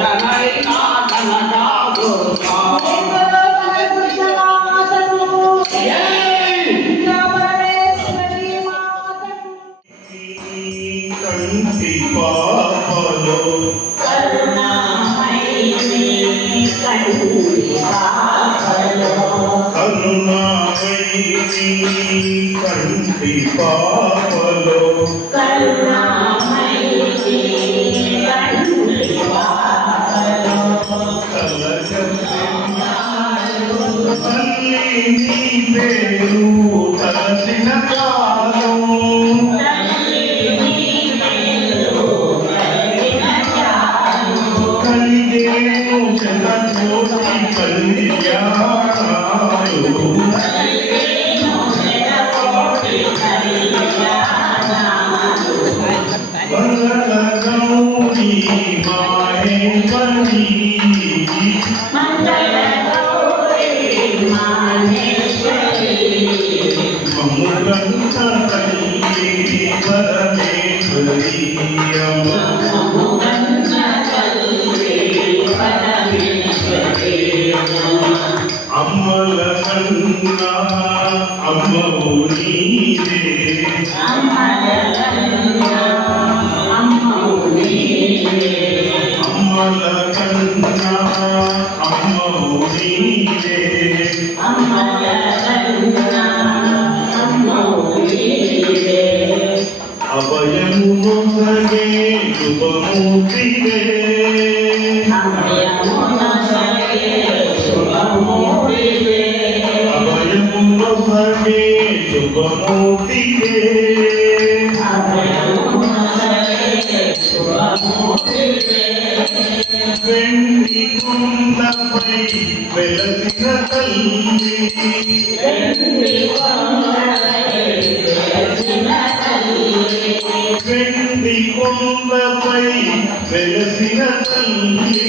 కంటి కంటి పాపలో తల్లి నీ పేరు అమ్మల కన్నా అమ్మ నీదే అమ్మల வெண்டி கொண்டவை வெலசின தள்ளி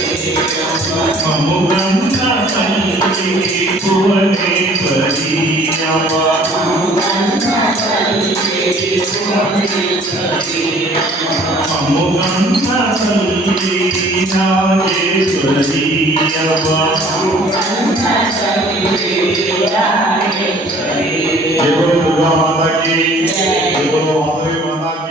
మమ్ముగన్న తల్లి రామేశ్వరీయవా మమ్ముగన్న తల్లి భువనేశ్వరీయవా తల్లి Madhavi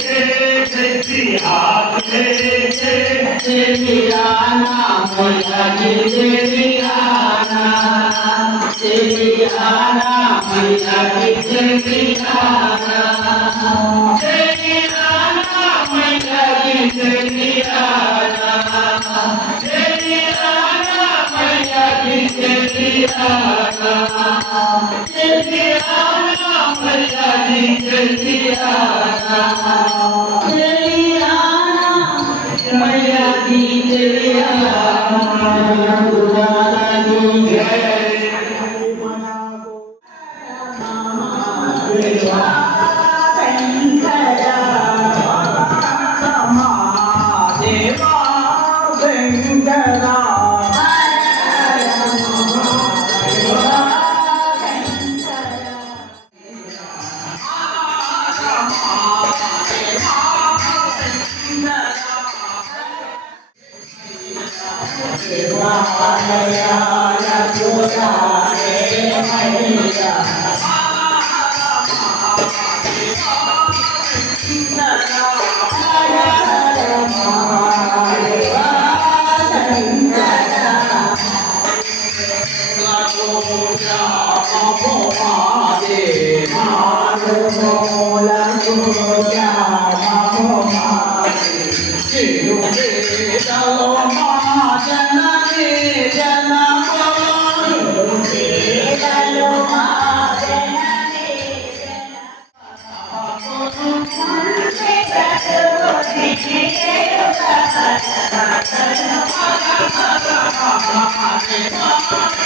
Yeah. Yeah. Shiva Padaya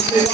Oh,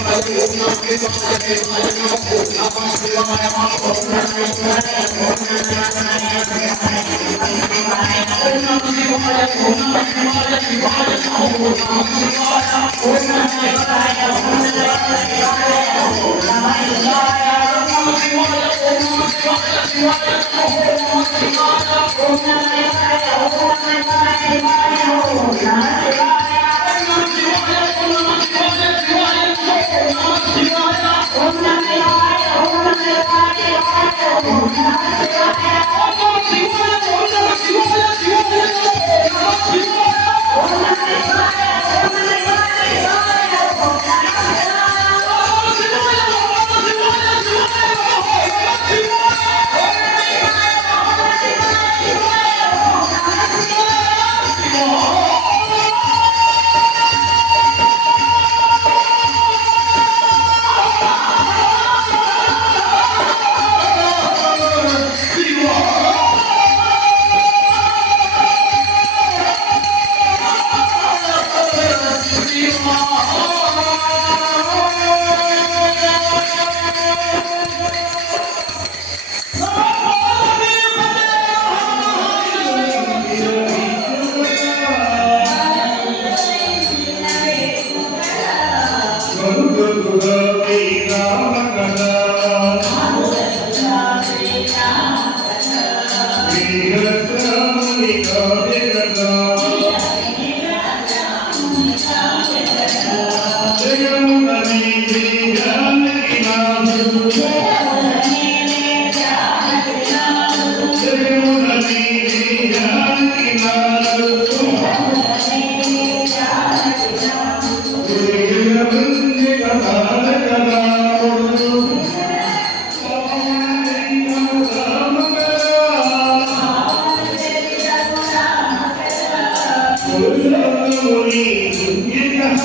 పురుషోత్తముని పుణ్యకః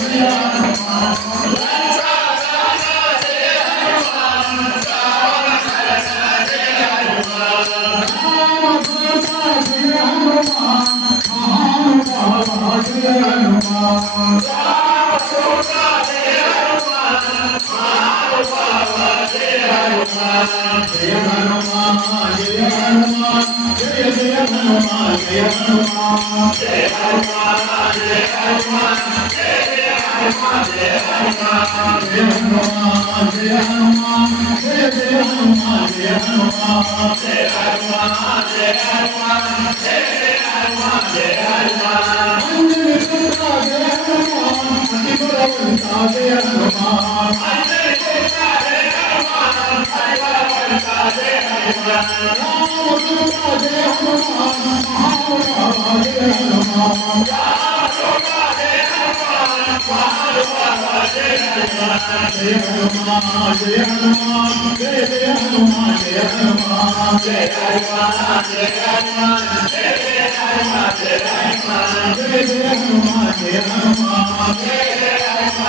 జయ జయ హనుమాన్ జయ హనుమాన్ జయ జయ హనుమాన్ జయ హనుమాన్ జయ హనుమాన్ జయ హనుమాన్ జయ జయ హనుమాన్ జయ హనుమాన్ అంజని పుత్ర జయ హనుమాన్ అతిపురవంత జయ హనుమాన్ రామదూత జయ హనుమాన్ మహానుభావ జయ హనుమాన్ జయ హనుమాన్ జయ హనుమాన్ జయ జయ హనుమాన్ జయ హనుమాన్ జయ జయ హనుమాన్ జయ హనుమాన్ జయ జయ హనుమాన్ జయ Hanuman Jai Hanuman, Jai Hanuman, Jai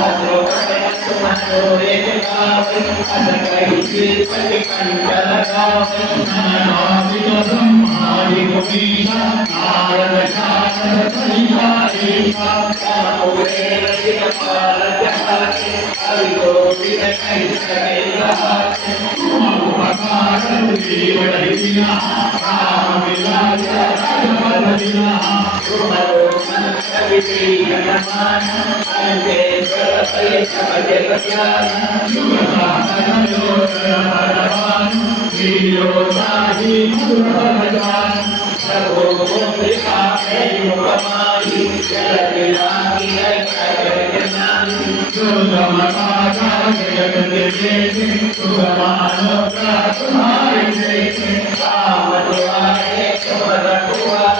మహమ్రియవాయి నానాదిక బ్రహ్మాది మునీష నారద శారద పరివారేష ఉపకారం జీవడిన రామవిలాస రాజపదదిన Thank you.